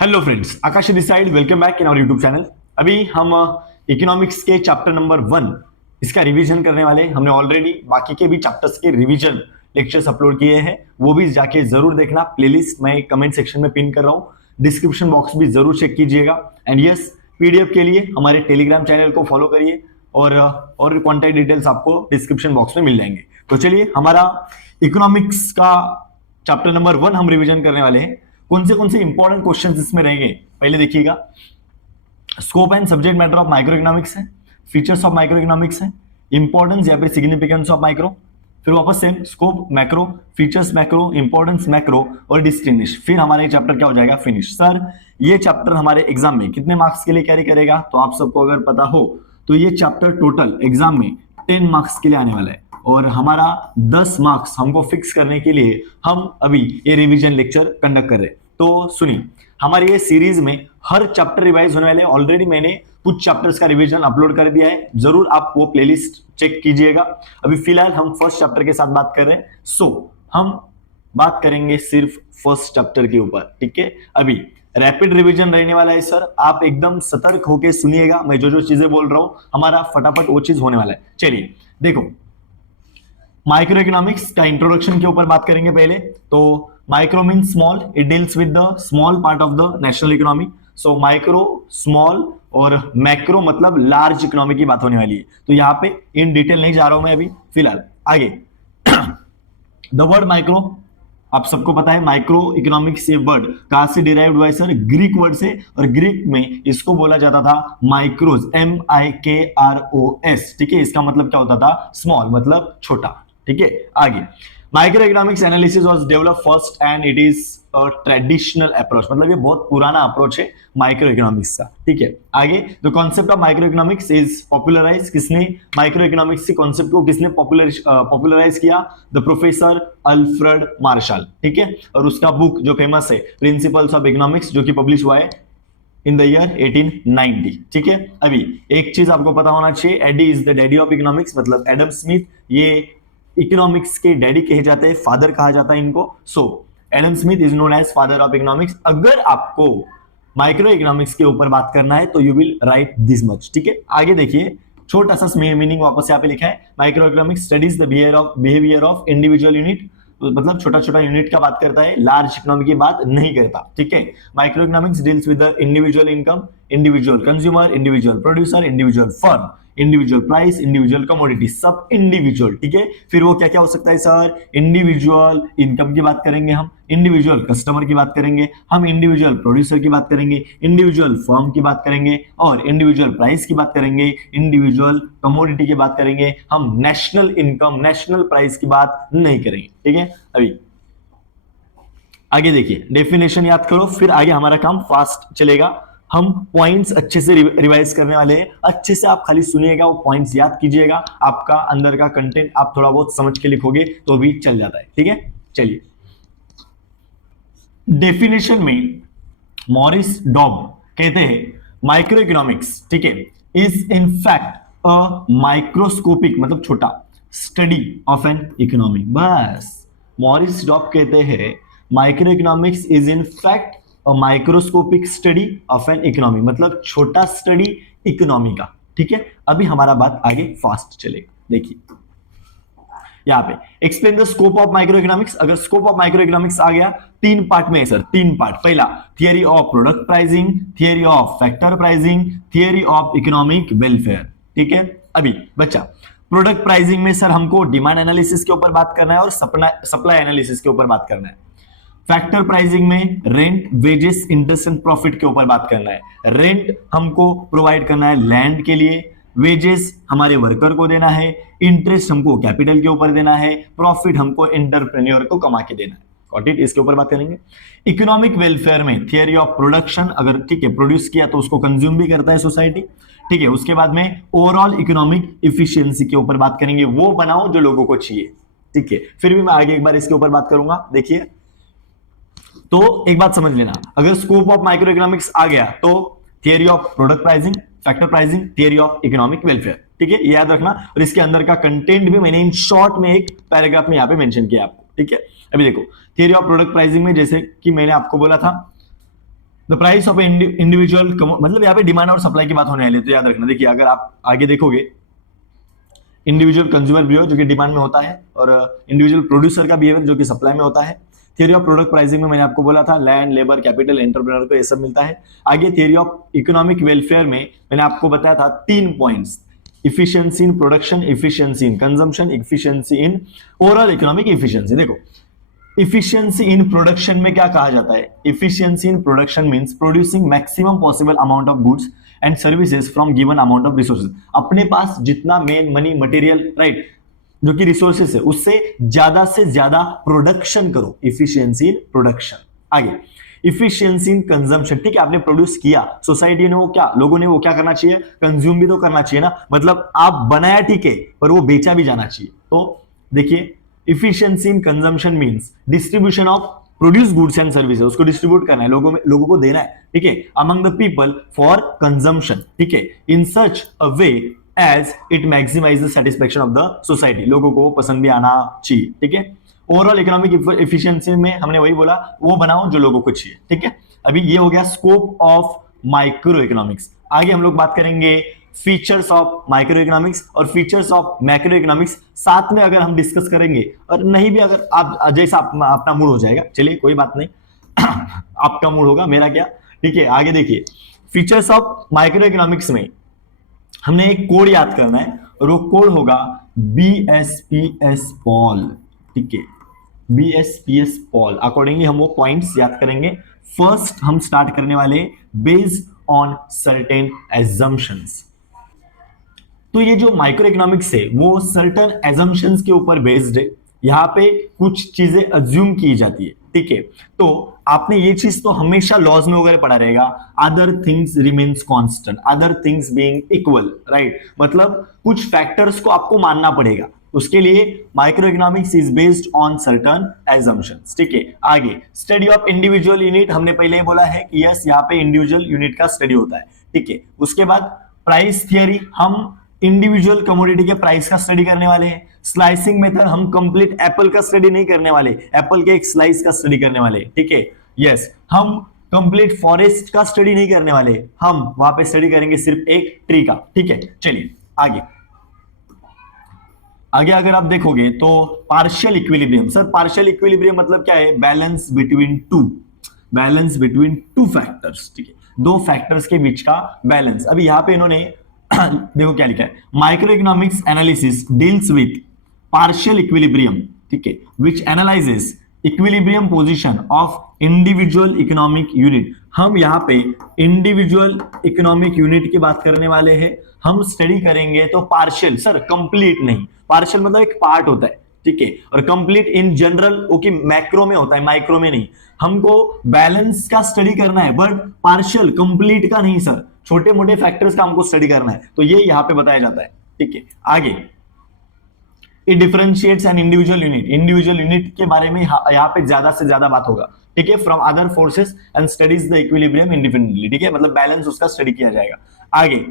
Hello friends, Akash this side. Welcome back in our YouTube channel. अभी हम economics के chapter number 1 इसका revision करने वाले हैं। हमने ऑलरेडी बाकी के भी चैप्टर्स के रिवीजन लेक्चर्स अपलोड किए हैं, वो भी जाके जरूर देखना। प्लेलिस्ट मैं कमेंट सेक्शन में पिन कर रहा हूँ, डिस्क्रिप्शन बॉक्स भी जरूर चेक कीजिएगा। एंड यस, पीडीएफ के लिए हमारे टेलीग्राम चैनल को फॉलो करिए और कॉन्टैक्ट डिटेल्स आपको डिस्क्रिप्शन बॉक्स में मिल जाएंगे। तो चलिए, हमारा इकोनॉमिक्स का चैप्टर नंबर 1 हम रिवीजन करने वाले हैं। कौन से इंपॉर्टेंट क्वेश्चंस इसमें रहेंगे, पहले देखिएगा। Scope and subject matter of micro economics है, फीचर्स ऑफ माइक्रो इकोनॉमिक्स है, इंपॉर्टेंस या फिर सिग्निफिकेंस ऑफ माइक्रो, फिर वापस same scope macro, features macro, importance macro और डिस्टिंग्विश। फिर हमारा ये चैप्टर क्या हो जाएगा, फिनिश। सर, ये चैप्टर हमारे एग्जाम में कितने मार्क्स के लिए कैरी करेगा? तो आप सबको अगर पता हो तो ये चैप्टर टोटल एग्जाम में 10 मार्क्स के लिए आने वाला है, और हमारा 10 मार्क्स हमको फिक्स करने के लिए हम अभी ये रिवीजन लेक्चर कंडक्ट कर रहे हैं। तो सुनिए, हमारे ये सीरीज में हर चैप्टर रिवाइज होने वाले हैं। ऑलरेडी मैंने कुछ चैप्टर्स का रिवीजन अपलोड कर दिया है, जरूर आप वो प्लेलिस्ट चेक कीजिएगा। अभी फिलहाल हम फर्स्ट चैप्टर के साथ बात कर रहे हैं, सो हम बात करेंगे सिर्फ फर्स्ट चैप्टर के ऊपर, ठीक है। अभी रैपिड रिवीजन रहने वाला है सर, आप एकदम सतर्क होकर सुनिएगा। मैं जो जो चीजें बोल रहा हूं, हमारा फटाफट वो चीज होने वाला है। चलिए देखो, माइक्रो इकोनॉमिक्स का इंट्रोडक्शन के ऊपर बात करेंगे पहले। तो micro mean small, it deals with the small part of the national economy. So micro, small और मैक्रो मतलब लार्ज इकोनॉमी की बात होने वाली है। तो यहां पे इन डिटेल नहीं जा रहा हूं मैं अभी फिलहाल। आगे द वर्ड माइक्रो, आप सबको पता है माइक्रो इकोनॉमिक्स से वर्ड कहां से डिराइव्ड हुआ है सर? ग्रीक वर्ड से, और ग्रीक में इसको बोला जाता था माइक्रोस, MIKROS, ठीक है। इसका मतलब क्या होता था? स्मॉल मतलब छोटा, ठीक है। आगे, micro economics analysis was develop first and it is a traditional approach, मतलब ये बहुत पुराना अप्रोच है माइक्रो इकोनॉमिक्स का, ठीक है। आगे, the concept of micro economics is popularise, किसने माइक्रो इकोनॉमिक्स के कॉन्सेप्ट को किसने पॉपुलराइज किया? द प्रोफेसर अल्फ्रेड मार्शल, ठीक है। और उसका बुक जो फेमस है प्रिंसिपल्स ऑफ इकोनॉमिक्स, जो कि पब्लिश हुआ है इन द ईयर 1890, ठीक है। अभी एक चीज आपको पता होना चाहिए, AD is the daddy of economics, मतलब एडम स्मिथ ये इकोनॉमिक्स के डैडी कहे जाते हैं, फादर कहा जाता है इनको। So Adam Smith is known as father of economics. अगर आपको माइक्रो इकोनॉमिक्स के ऊपर बात करना है तो you will write this much, ठीक है। आगे देखिए, छोटा सा मीनिंग वापस यहाँ पे लिखा है, micro economics studies the behaviour of individual unit, मतलब छोटा छोटा यूनिट का बात करता है, लार्ज इकोनॉमी की बात नहीं करता, ठीक है। Micro economics deals with the individual income, individual consumer, individual producer, individual firm, individual price, individual commodity, सब इंडिविजुअल, ठीक है। फिर वो क्या क्या हो सकता है सर? इंडिविजुअल इनकम की बात करेंगे हम, इंडिविजुअल कस्टमर की बात करेंगे हम, इंडिविजुअल प्रोड्यूसर की बात करेंगे, इंडिविजुअल फर्म की बात करेंगे, और इंडिविजुअल प्राइस की बात करेंगे, इंडिविजुअल कमोडिटी की बात करेंगे। हम नेशनल इनकम, नेशनल प्राइस की बात नहीं करेंगे, ठीक है। अभी आगे देखिए, डेफिनेशन याद करो, फिर आगे हमारा काम फास्ट चलेगा। हम पॉइंट्स अच्छे से रिवाइज करने वाले हैं, अच्छे से आप खाली सुनिएगा, वो पॉइंट्स याद कीजिएगा, आपका अंदर का कंटेंट आप थोड़ा बहुत समझ के लिखोगे तो भी चल जाता है, ठीक है। चलिए, डेफिनेशन में मॉरिस डॉब कहते हैं माइक्रो इकोनॉमिक्स, ठीक है, is in fact a microscopic मतलब छोटा स्टडी ऑफ एन इकोनॉमी। बस, मॉरिस डॉब कहते हैं micro economics is in fact microscopic study of an economy, मतलब छोटा स्टडी इकोनॉमी का, ठीक है। अभी हमारा बात आगे फास्ट चलेगा। देखिए यहां पे explain the scope of micro economics. अगर स्कोप ऑफ माइक्रो इकोनॉमिक्स आ गया, 3 पार्ट में है सर, 3 पार्ट। पहला, theory of product pricing, theory of factor pricing, theory of economic welfare, ठीक है। अभी बच्चा, प्रोडक्ट प्राइसिंग में सर हमको डिमांड एनालिसिस के ऊपर बात करना है और सप्लाई एनालिसिस के ऊपर बात करना है। फैक्टर प्राइसिंग में rent, wages, interest and profit के ऊपर बात करना है। रेंट हमको प्रोवाइड करना है लैंड के लिए, वेजेस हमारे वर्कर को देना है, इंटरेस्ट हमको कैपिटल के ऊपर देना है, प्रॉफिट हमको एंटरप्रेन्योर को कमा के देना है। Got it? इसके ऊपर बात करेंगे। इकोनॉमिक वेलफेयर में थियरी ऑफ प्रोडक्शन, अगर ठीक है प्रोड्यूस किया तो उसको कंज्यूम भी करता है सोसाइटी, ठीक है। उसके बाद में ओवरऑल इकोनॉमिक इफिशियंसी के ऊपर बात करेंगे, वो बनाओ जो लोगों को चाहिए, ठीक है। फिर भी मैं आगे एक बार इसके ऊपर बात करूंगा। देखिए, तो एक बात समझ लेना, अगर स्कोप ऑफ माइक्रो इकोनॉमिक्स आ गया तो theory of product pricing, factor pricing, theory of economic welfare, ठीक है, ये याद रखना। और इसके अंदर का कंटेंट भी मैंने इन शॉर्ट में एक पैराग्राफ में यहां पे मेंशन किया आपको, ठीक है। अभी देखो, थियरी ऑफ प्रोडक्ट प्राइसिंग में जैसे कि मैंने आपको बोला था, द प्राइस ऑफ इंडिविजुअल, मतलब यहाँ पे डिमांड और सप्लाई की बात होने वाली है, तो याद रखना। देखिए अगर आप आगे देखोगे, इंडिविजुअल कंज्यूमर बिहेवियर जो कि डिमांड में होता है, और इंडिविजुअल प्रोड्यूसर का बिहेवियर जो कि सप्लाई में होता है। थियरी ऑफ प्रोडक्ट प्राइसिंग में मैंने आपको बोला था लैंड, लेबर, कैपिटल, एंटरप्रेन्योर को ये सब मिलता है। आगे थियरी ऑफ इकोनॉमिक वेलफेयर में मैंने आपको बताया था 3 points, efficiency in production, efficiency in consumption, efficiency in overall economic efficiency. देखो इफिशियंसी इन प्रोडक्शन में क्या कहा जाता है, efficiency in production means producing maximum possible amount of goods and services from given amount of resources. अपने पास जितना main money material, right, जो कि रिसोर्सेज है, उससे से ज्यादा प्रोडक्शन करो, इफिशियंसी इन प्रोडक्शन। आगे इफिशियंसी इन कंजम्पशन, ठीक है, आपने प्रोड्यूस किया, सोसाइटी ने वो क्या, लोगों ने वो क्या करना चाहिए, कंज्यूम भी तो करना चाहिए ना, मतलब आप बनाया ठीक है, पर वो बेचा भी जाना चाहिए। तो देखिए efficiency in consumption means distribution of produce goods and services, उसको डिस्ट्रीब्यूट करना है, लोगों को देना है, ठीक है, among the people for consumption, ठीक है, in such a way as it maximize the satisfaction of the society, लोगों को पसंद भी आना चाहिए, ठीक है। ओवरऑल इकोनॉमिक एफिशिएंसी में हमने वही बोला, वो बनाओ जो लोगों को चाहिए, ठीक है। अभी ये हो गया स्कोप ऑफ माइक्रो इकोनॉमिक्स। आगे हम लोग बात करेंगे फीचर्स ऑफ माइक्रो इकोनॉमिक्स और फीचर्स ऑफ मैक्रो इकोनॉमिक्स, साथ में अगर हम डिस्कस करेंगे, और नहीं भी अगर आप जैसा अपना मूड हो जाएगा, चलिए कोई बात नहीं आपका मूड होगा, मेरा क्या, ठीक है। आगे देखिए फीचर्स ऑफ माइक्रो इकोनॉमिक्स में हमने एक कोड याद करना है, और वो कोड होगा BSPS पॉल, ठीक है, BSPS पॉल। अकॉर्डिंगली हम वो पॉइंट्स याद करेंगे। फर्स्ट हम स्टार्ट करने वाले बेस्ड ऑन सर्टेन एजम्पशंस। तो ये जो माइक्रो इकोनॉमिक्स है वो सर्टेन एजम्पशंस के ऊपर बेस्ड है, यहां पे कुछ चीजें अज्यूम की जाती है, ठीक है। तो आपने ये चीज तो हमेशा लॉज में वगैरह पढ़ा रहेगा, other things remains constant, other things being equal, right, मतलब कुछ फैक्टर्स को आपको मानना पड़ेगा, उसके लिए micro economics is based on certain assumptions, ठीक है। आगे स्टडी ऑफ इंडिविजुअल यूनिट, हमने पहले ही बोला है कि यस यहाँ पे इंडिविजुअल यूनिट का स्टडी होता है, ठीक है। उसके बाद प्राइस थियरी, हम इंडिविजुअल कमोडिटी के प्राइस का स्टडी करने वाले हैं। स्लाइसिंग मेथड, हम कंप्लीट एप्पल का स्टडी नहीं करने वाले, एप्पल के एक स्लाइस का स्टडी करने वाले, ठीक है। यस, हम कंप्लीट फॉरेस्ट का स्टडी नहीं करने वाले, हम वहां पे स्टडी करेंगे सिर्फ एक ट्री का, ठीक है। चलिए आगे आगे अगर आप देखोगे तो partial equilibrium, sir partial equilibrium मतलब क्या है, बैलेंस बिटवीन टू फैक्टर्स, ठीक है, दो फैक्टर्स के बीच का बैलेंस। अभी यहां पे इन्होंने देखो क्या लिखा है, micro economics analysis deals with partial equilibrium, ठीक है, which analyses equilibrium position of individual economic unit. हम यहाँ पे इंडिविजुअल इकोनॉमिक यूनिट की बात करने वाले हैं, हम स्टडी करेंगे तो पार्शियल, सर कंप्लीट नहीं, पार्शियल मतलब एक पार्ट होता है, ठीक है, और complete in general okay macro में होता है, माइक्रो में नहीं। हमको बैलेंस का स्टडी करना है, बट पार्शियल कंप्लीट का नहीं सर, छोटे मोटे फैक्टर्स का हमको स्टडी करना है, तो ये यहां पे बताया जाता है, ठीक है। आगे it differentiates an individual unit के बारे में यहाँ पे ज्यादा से ज्यादा बात होगा, ठीक है, from other forces and studies the equilibrium independently, ठीक है, मतलब बैलेंस उसका स्टडी किया जाएगा। आगे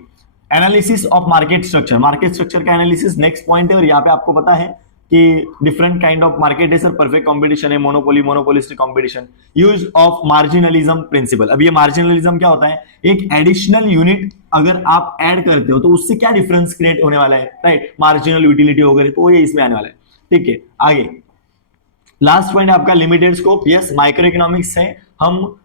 एनालिसिस ऑफ मार्केट स्ट्रक्चर का एनालिसिस नेक्स्ट पॉइंट है, और यहाँ पे आपको पता है कि डिफरेंट काइंड ऑफ मार्केट है सर, परफेक्ट कंपटीशन है, monopolistic competition, use of marginalism principle. अब ये मार्जिनलिज्म क्या होता है, एक एडिशनल यूनिट अगर आप ऐड करते हो तो उससे क्या डिफरेंस क्रिएट होने वाला है, राइट, मार्जिनल यूटिलिटी वगैरह, तो ये इसमें आने वाला है, ठीक है। आगे लास्ट पॉइंट आपका limited scope, yes micro economics है, हम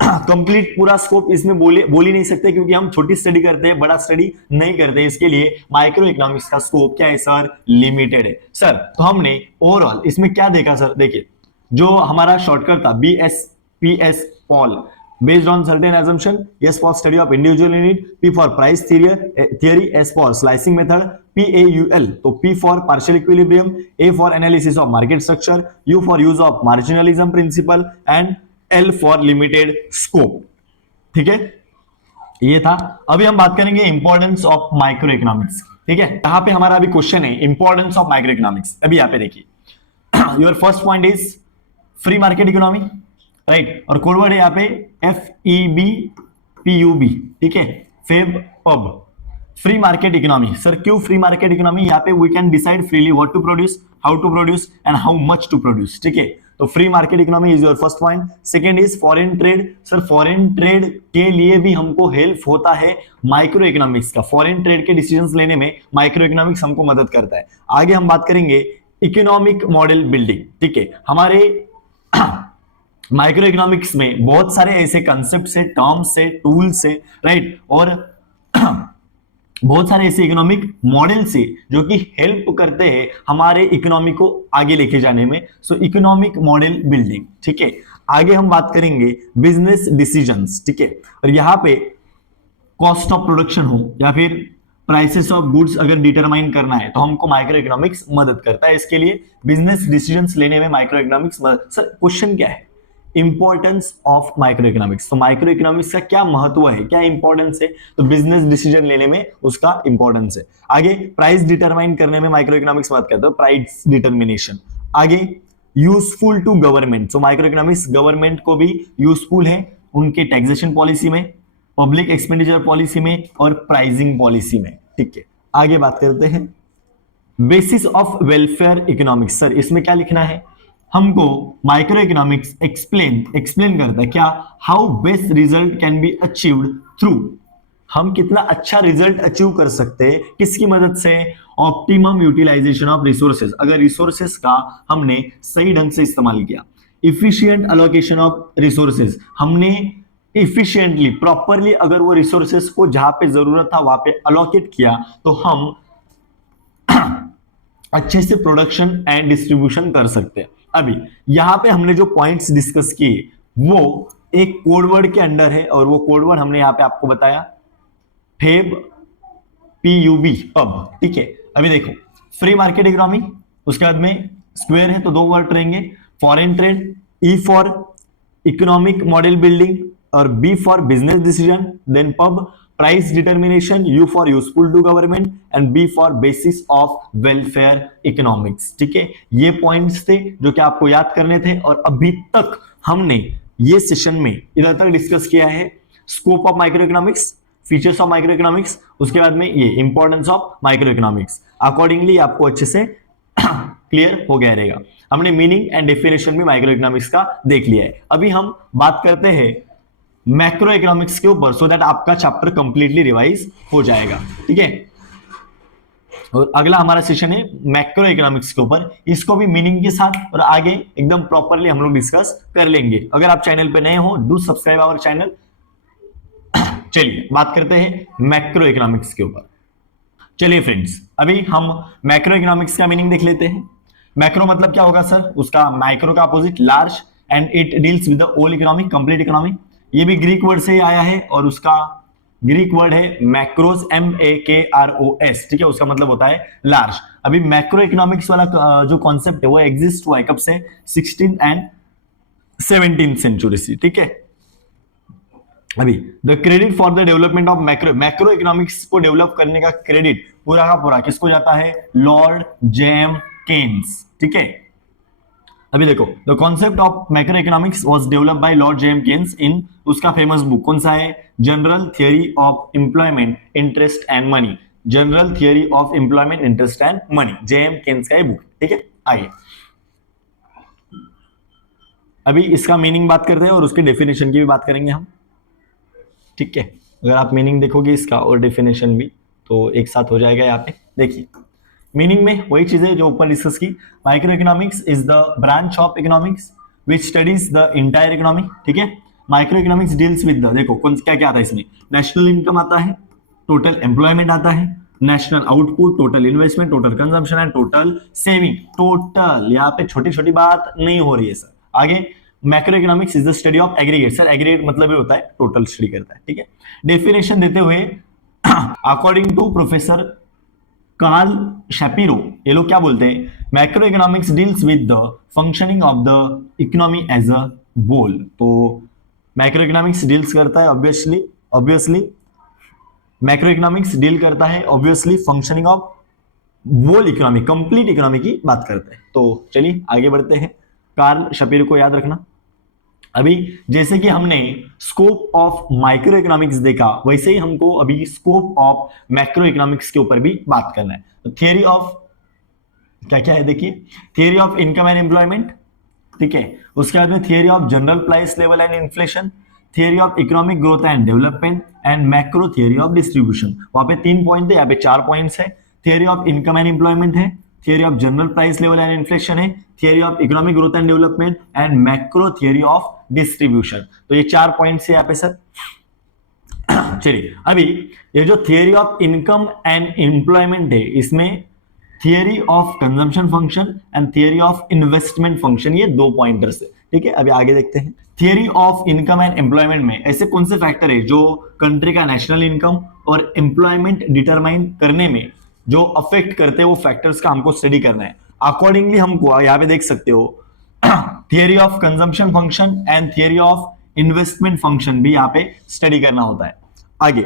कंप्लीट पूरा स्कोप इसमें बोल ही नहीं सकते, क्योंकि हम छोटी स्टडी करते हैं, बड़ा स्टडी नहीं करते, इसके लिए माइक्रो इकोनॉमिक्स का स्कोप क्या है सर, लिमिटेड है सर। तो हमने ओवरऑल इसमें क्या देखा सर, देखिए जो हमारा शॉर्टकट था BSPS Paul, based on certain assumption, S for study of individual unit, P for price theory, S for slicing method, PAUL, तो P for partial equilibrium, A for analysis of market structure, U for use of marginalism principle and L for limited scope, ठीक है, ये था। अभी हम बात करेंगे importance of micro economics, ठीक है, यहां पे हमारा अभी क्वेश्चन है इंपॉर्टेंस ऑफ माइक्रो इकोनॉमिक्स। अभी यहाँ पे देखिए your first point is free market economy, right, और कोडवर्ड है यहाँ पे FEBPUB, ठीक है, feb pub, free market economy. Sir क्यों फ्री मार्केट इकोनॉमी, यहाँ पे we can decide freely what to produce, how to produce and how much to produce, ठीक है। तो free market economy is your first point. Second is foreign trade. Sir foreign trade के लिए भी हमको help होता है माइक्रो इकोनॉमिक्स का, फॉरेन ट्रेड के डिसीजंस लेने में माइक्रो इकोनॉमिक्स हमको मदद करता है। आगे हम बात करेंगे इकोनॉमिक मॉडल बिल्डिंग। ठीक है, हमारे माइक्रो इकोनॉमिक्स में बहुत सारे ऐसे कंसेप्ट है, टर्म्स है, टूल्स है, राइट, और बहुत सारे ऐसे इकोनॉमिक मॉडल्स है जो कि हेल्प करते हैं हमारे इकोनॉमी को आगे लेके जाने में। सो इकोनॉमिक मॉडल बिल्डिंग। ठीक है, आगे हम बात करेंगे बिजनेस डिसीजंस। ठीक है, और यहां पे कॉस्ट ऑफ प्रोडक्शन हो या फिर प्राइसेस ऑफ गुड्स अगर डिटरमाइन करना है तो हमको माइक्रो इकोनॉमिक्स मदद करता है। इसके लिए बिजनेस डिसीजंस लेने में माइक्रो इकोनॉमिक्स मदद। सर क्वेश्चन क्या है, इंपॉर्टेंस ऑफ माइक्रो इकोनॉमिक्स। तो माइक्रो इकोनॉमिक्स का क्या महत्व है, क्या इंपॉर्टेंस है, तो बिजनेस डिसीजन लेने में उसका इंपॉर्टेंस है। आगे प्राइस डिटरमाइन करने में माइक्रो इकोनॉमिक्स बात करते हैं, प्राइस डिटर्मिनेशन। आगे useful to government. So micro economics government को भी यूजफुल है उनके टैक्सेशन पॉलिसी में, पब्लिक एक्सपेंडिचर पॉलिसी में और प्राइसिंग पॉलिसी में। ठीक है, आगे बात करते हैं basis of welfare economics. Sir इसमें क्या लिखना है, हमको माइक्रो इकोनॉमिक्स एक्सप्लेन करता है क्या, how best result can be achieved through, हम कितना अच्छा रिजल्ट अचीव कर सकते हैं किसकी मदद से, ऑप्टिमम यूटिलाइजेशन ऑफ रिसोर्सेज, अगर रिसोर्सेज का हमने सही ढंग से इस्तेमाल किया। इफिशिएंट अलोकेशन ऑफ रिसोर्सेज, हमने इफिशिएंटली प्रॉपरली अगर वो रिसोर्सेज को जहां पे जरूरत था वहां पे अलोकेट किया तो हम अच्छे से प्रोडक्शन एंड डिस्ट्रीब्यूशन कर सकते हैं। अभी यहां पे हमने जो पॉइंट्स डिस्कस किए वो एक कोडवर्ड के अंडर है और वो कोडवर्ड हमने यहां पे आपको बताया, फेब, पीयूबी, पब। ठीक है, अभी देखो फ्री मार्केट इकोनॉमी, उसके बाद में स्क्वायर है तो दो वर्ड रहेंगे, foreign trade, E for economic model building और B for business decision, then pub price determination, U for useful to government and B for basis of welfare economics. ठीक है, ये पॉइंट्स थे जो कि आपको याद करने थे और अभी तक हमने ये सेशन में इधर तक डिस्कस किया है scope of micro economics, features of micro economics, उसके बाद में ये importance of micro economics. Accordingly आपको अच्छे से क्लियर हो गया रहेगा। हमने मीनिंग एंड डेफिनेशन भी माइक्रो इकोनॉमिक्स का देख लिया है। अभी हम बात करते हैं मैक्रो इकोनॉमिक्स के ऊपर, सो दैट आपका चैप्टर कंप्लीटली रिवाइज हो जाएगा। ठीक है, और अगला हमारा सेशन है मैक्रो इकोनॉमिक्स के ऊपर, इसको भी मीनिंग के साथ और आगे एकदम प्रॉपरली हम लोग डिस्कस कर लेंगे। अगर आप चैनल पे नए हो डू सब्सक्राइब आवर चैनल। चलिए बात करते हैं मैक्रो इकोनॉमिक्स के ऊपर। चलिए फ्रेंड्स, अभी हम मैक्रो इकोनॉमिक्स का मीनिंग देख लेते हैं। मैक्रो मतलब क्या होगा सर, उसका माइक्रो का opposite large, and it deals with the whole economy, complete economy. ये भी ग्रीक वर्ड से ही आया है और उसका ग्रीक वर्ड है मैक्रोस, MAKROS। ठीक है, उसका मतलब होता है लार्ज। अभी मैक्रो इकोनॉमिक्स वाला जो कॉन्सेप्ट है वो एग्जिस्ट हुआ है कब से, 16th एंड 17th सेंचुरी से। ठीक है, अभी the credit for the development of macro economics को डेवलप करने का क्रेडिट पूरा का पूरा किसको जाता है, लॉर्ड जेम केन्स। ठीक है, अभी देखो the concept of macro economics was developed by lord James Keynes in उसका फेमस बुक कौन सा है, general theory of employment, interest and money. General theory of employment, interest and money, James Keynes का ये बुक। ठीक है, आइए अभी इसका मीनिंग बात करते हैं और उसकी डेफिनेशन की भी बात करेंगे हम। ठीक है, अगर आप मीनिंग देखोगे इसका और डेफिनेशन भी तो एक साथ हो जाएगा। यहाँ पे देखिए मीनिंग में वही चीजें जो ऊपर डिस्कस की, micro economics is the branch of economics which studies the entire economy. ठीक है, micro economics deals with the, देखो कौन क्या क्या आता है इसमें, नेशनल इनकम आता है, टोटल एम्प्लॉयमेंट आता है, national output, total investment, total consumption and total saving. Total यहाँ पे छोटी छोटी बात नहीं हो रही है सर। आगे macro economics is the study of aggregate. Sir aggregate मतलब ये होता है टोटल स्टडी करता है। ठीक है, डेफिनेशन देते हुए according to professor Karl Shapiro, ये लोग क्या बोलते हैं, macro economics deals with the functioning of the economy as a whole. तो मैक्रो इकोनॉमिक्स डील्स करता है ऑब्वियसली मैक्रो इकोनॉमिक्स डील करता है obviously functioning of whole economy, complete economy की बात करता है। तो चलिए आगे बढ़ते हैं, कार्ल शपीरो को याद रखना। अभी जैसे कि हमने स्कोप ऑफ माइक्रो इकोनॉमिक्स देखा वैसे ही हमको अभी स्कोप ऑफ मैक्रो इकोनॉमिक्स के ऊपर भी बात करना है। तो थियरी ऑफ क्या क्या है देखिए, theory of income and employment, ठीक है। उसके बाद में theory of general price level and inflation, theory of economic growth and development and macro theory of distribution. वहां पे 3 पॉइंट थे, यहाँ पे 4 पॉइंट्स है। Theory of income and employment है, theory of general price level and inflation है, theory of economic growth and development and macro theory of distribution. तो ये 4 पॉइंट्स है यहाँ पे सर। चलिए अभी ये जो theory of income and employment है, इसमें theory of consumption function and theory of investment function, ये 2 पॉइंटर्स है। ठीक है, अभी आगे देखते हैं। Theory of income and employment में ऐसे कौन से फैक्टर है जो कंट्री का नेशनल इनकम और एम्प्लॉयमेंट डिटरमाइन करने में जो अफेक्ट करते हैं, वो फैक्टर्स का हमको स्टडी करना है। अकॉर्डिंगली हमको यहाँ पे देख सकते हो theory of consumption function and theory of investment function भी यहाँ पे स्टडी करना होता है। आगे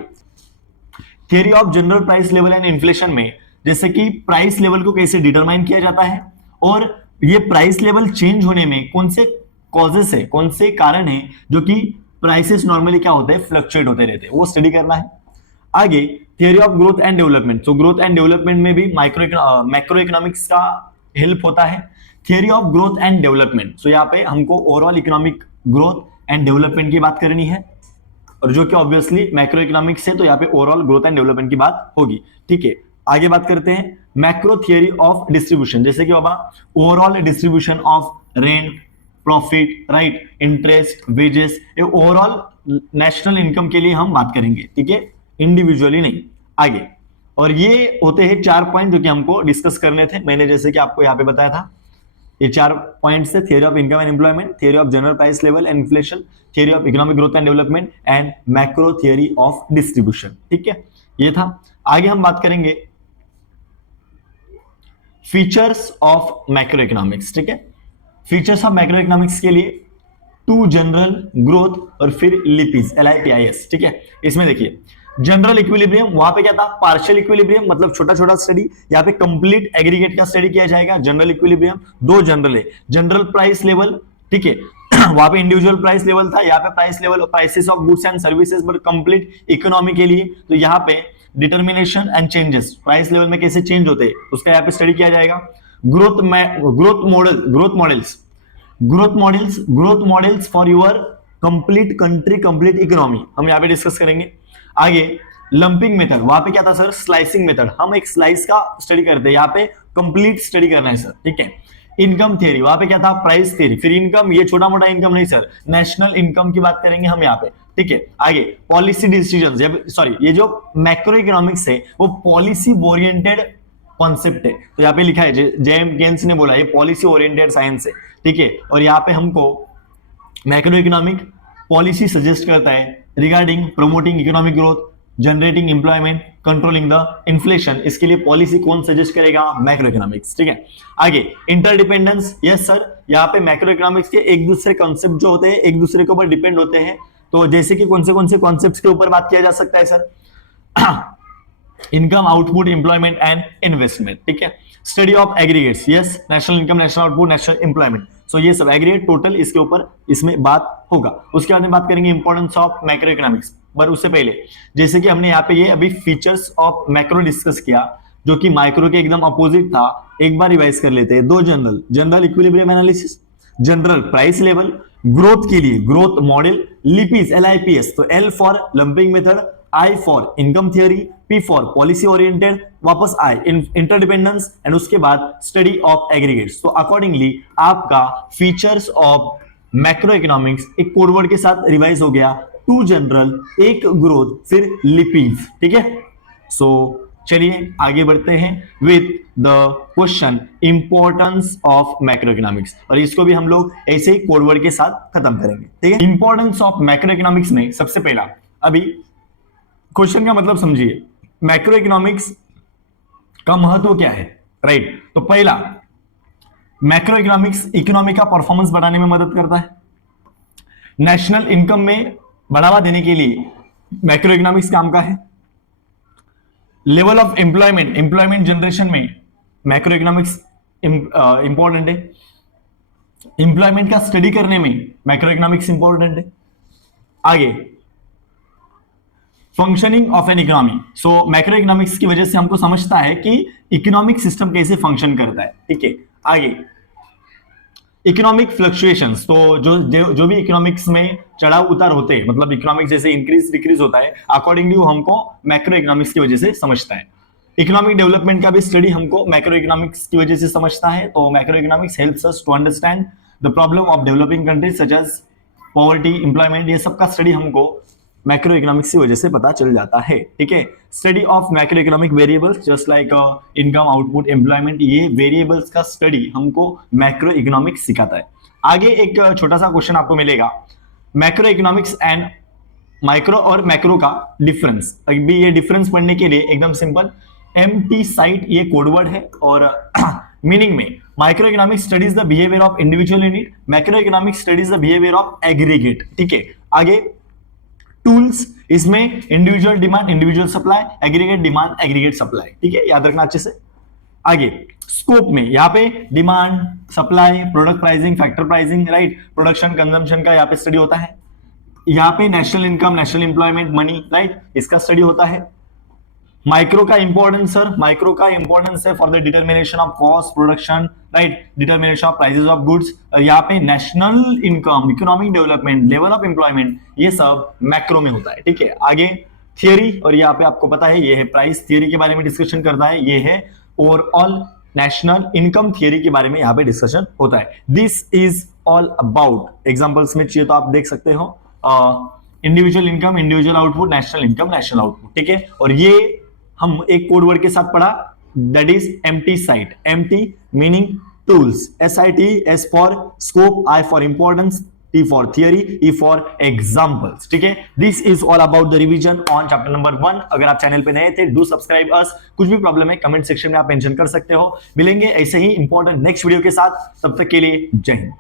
theory of general price level and inflation में जैसे कि प्राइस लेवल को कैसे डिटरमाइन किया जाता है और ये प्राइस लेवल चेंज होने में कौन से कॉजेस है, कौन से कारण है जो कि प्राइसेस नॉर्मली क्या होते हैं, फ्लक्चुएट होते रहते हैं, वो स्टडी करना है। आगे theory of growth and development, तो ग्रोथ एंड डेवलपमेंट में भी मैक्रो इकोनॉमिक्स का हेल्प होता है। Theory of growth and development, so यहाँ पे हमको overall economic growth and development की बात करनी है, और जो कि ऑब्वियसली मैक्रो इकोनॉमिक्स है तो यहाँ पे ओवरऑल ग्रोथ एंड डेवलपमेंट की बात होगी। ठीक है, आगे बात करते हैं मैक्रो थियरी ऑफ डिस्ट्रीब्यूशन, जैसे कि बाबा overall distribution of rent, profit, right, interest, wages, ये ओवरऑल नेशनल इनकम के लिए हम बात करेंगे। ठीक है, इंडिविजुअली नहीं। आगे, और ये होते हैं 4 पॉइंट जो कि हमको डिस्कस करने थे, मैंने जैसे कि आपको यहाँ पे बताया था। ये 4 पॉइंट्स है, theory of income and employment, theory of general price level and inflation, theory of economic growth and development and macro theory of distribution. ठीक है, ये था। आगे हम बात करेंगे फीचर्स ऑफ मैक्रो इकोनॉमिक्स। ठीक है, फीचर्स ऑफ मैक्रो इकोनॉमिक्स के लिए 2 जनरल ग्रोथ और फिर लिपिस, LIPIS। ठीक है, इसमें देखिए जनरल इक्विलिब्रियम, वहां पे क्या था, पार्शियल इक्विलिब्रियम, मतलब छोटा छोटा स्टडी। यहाँ पे कंप्लीट एग्रीगेट का स्टडी किया जाएगा। जनरल इक्विलिब्रियम 2 जनरल है, जनरल प्राइस लेवल, ठीक है, वहां पे इंडिविजुअल प्राइस लेवल था, यहाँ पे price level, prices of goods and services, but complete economy के लिए। तो यहाँ पे determination and changes, price level में कैसे चेंज होते हैं, उसका यहाँ पे स्टडी किया जाएगा। Growth models for your complete country, complete economy, हम यहाँ पे डिस्कस करेंगे। आगे लंपिंग मेथड, वहां पे क्या था सर, स्लाइसिंग मेथड, हम एक स्लाइस का स्टडी करते हैं, यहाँ पे कंप्लीट स्टडी करना है सर। ठीक है, इनकम थियरी, वहां पे क्या था, प्राइस थियरी, फिर इनकम, ये छोटा मोटा इनकम नहीं सर, नेशनल इनकम की बात करेंगे हम यहाँ पे। ठीक है, आगे पॉलिसी डिसीजन, सॉरी, ये जो मैक्रो इकोनॉमिक्स है वो पॉलिसी ओरिएंटेड कॉन्सेप्ट है, तो यहाँ पे लिखा है, जेएम केन्स ने बोला ये पॉलिसी ओरिएंटेड साइंस है। ठीक है, और यहाँ पे हमको मैक्रो इकोनॉमिक पॉलिसी सजेस्ट करता है regarding promoting economic growth, generating employment, controlling the inflation. इसके लिए पॉलिसी कौन सजेस्ट करेगा, मैक्रो इकोनॉमिक्स। ठीक है, आगे इंटरडिपेंडेंस, यस सर, यहाँ पे मैक्रो इकोनॉमिक्स के एक दूसरे कॉन्सेप्ट जो होते हैं एक दूसरे के ऊपर डिपेंड होते हैं। तो जैसे कि कौन से कॉन्सेप्ट्स के ऊपर बात किया जा सकता है sir, income, output, employment and investment. ठीक है, study of aggregates, yes, national income, national output, national employment, so ये सब एग्रीगेट टोटल इसके ऊपर इसमें बात होगा। उसके बाद में बात करेंगे इंपॉर्टेंस ऑफ मैक्रो इकोनॉमिक्स, पर उससे पहले जैसे कि हमने यहाँ पे ये अभी फीचर्स ऑफ मैक्रो डिस्कस किया जो कि माइक्रो के एकदम अपोजिट था, एक बार रिवाइज कर लेते हैं। 2 general equilibrium analysis, general price level, growth के लिए ग्रोथ मॉडल, लिपिस, LIPS, तो L for lumping method, I for income theory, P for policy oriented, वापस I इंटरडिपेंडेंस, एंड उसके बाद स्टडी ऑफ एग्रीगेट्स। तो अकॉर्डिंगली आपका फीचर्स ऑफ मैक्रो इकोनॉमिक्स एक code word के साथ रिवाइज हो गया, 2 जनरल, 1 ग्रोथ, फिर लिपिस। ठीक है, सो चलिए आगे बढ़ते हैं with the question importance of macro economics, और इसको भी हम लोग ऐसे ही कोडवर्ड के साथ खत्म करेंगे। ठीक है, इंपॉर्टेंस ऑफ मैक्रो इकोनॉमिक्स में सबसे पहला, अभी क्वेश्चन का मतलब समझिए, मैक्रो इकोनॉमिक्स का महत्व क्या है, राइट। तो पहला, मैक्रो इकोनॉमिक्स इकोनॉमी का परफॉर्मेंस बढ़ाने में मदद करता है। नेशनल इनकम में बढ़ावा देने के लिए मैक्रो इकोनॉमिक्स काम का है। लेवल ऑफ एम्प्लॉयमेंट जनरेशन में मैक्रो इकोनॉमिक्स इंपॉर्टेंट है। एम्प्लॉयमेंट का स्टडी करने में मैक्रो इकोनॉमिक्स इंपॉर्टेंट है। आगे functioning of an economy, so macro economics की वजह से हमको समझता है कि इकोनॉमिक सिस्टम कैसे फंक्शन करता है। ठीक है, आगे इकोनॉमिक फ्लक्चुएशंस, तो जो भी इकोनॉमिक्स में चढ़ाव उतार होते हैं, मतलब इकोनॉमिक्स जैसे इंक्रीज डिक्रीज होता है, अकॉर्डिंगली हमको मैक्रो इकोनॉमिक्स की वजह से समझता है। इकोनॉमिक डेवलपमेंट का भी स्टडी हमको मैक्रो इकोनॉमिक्स की वजह से समझता है। तो macro economics helps us to understand the problem of developing countries such as poverty, employment, ये सब का स्टडी हमको मैक्रो इकोनॉमिक्स की वजह से पता चल जाता है। ठीक है, study of macro economic variables just like income, output, employment, ये वेरिएबल्स का स्टडी हमको मैक्रो इकोनॉमिक्स सिखाता है। आगे एक छोटा सा क्वेश्चन आपको मिलेगा, मैक्रो इकोनॉमिक्स एंड माइक्रो और मैक्रो का डिफरेंस। अभी ये डिफरेंस पढ़ने के लिए एकदम सिंपल, एमटी साइट ये कोडवर्ड है, और मीनिंग में micro economics studies the behaviour of individual unit, macro economics studies the behaviour of aggregate. ठीक है, आगे टूल्स, इसमें individual demand, individual supply, aggregate demand, aggregate supply. ठीक है, याद रखना अच्छे से। आगे स्कोप में यहाँ पे demand, supply, product pricing, factor pricing, right, production consumption का यहाँ पे स्टडी होता है। यहाँ पे national income, national employment, money, right, इसका स्टडी होता है। माइक्रो का इंपॉर्टेंस सर, माइक्रो का इंपॉर्टेंस है for the determination of cost, production, right, determination of prices of goods. यहाँ पे national income, economic development, level of employment, ये सब मैक्रो में होता है। ठीक है, आगे थियरी, और यहाँ पे आपको पता है ये है प्राइस थियरी के बारे में डिस्कशन करता है, ये है ओवरऑल नेशनल इनकम थियरी के बारे में यहाँ पे डिस्कशन होता है। This is all about, examples में चाहिए तो आप देख सकते हो, individual income, individual output, national income, national output. ठीक है, और ये हम एक कोड वर्ड के साथ पढ़ा, that is empty site. Empty meaning tools, SIT, S for scope, I for importance, T for theory, E for examples. ठीक है, this is all about the revision on chapter number 1। अगर आप channel पे नए थे, डू सब्सक्राइब अस। कुछ भी problem है कमेंट सेक्शन में आप मेंशन कर सकते हो। मिलेंगे ऐसे ही इंपॉर्टेंट नेक्स्ट वीडियो के साथ, तब तक के लिए जय हिंद।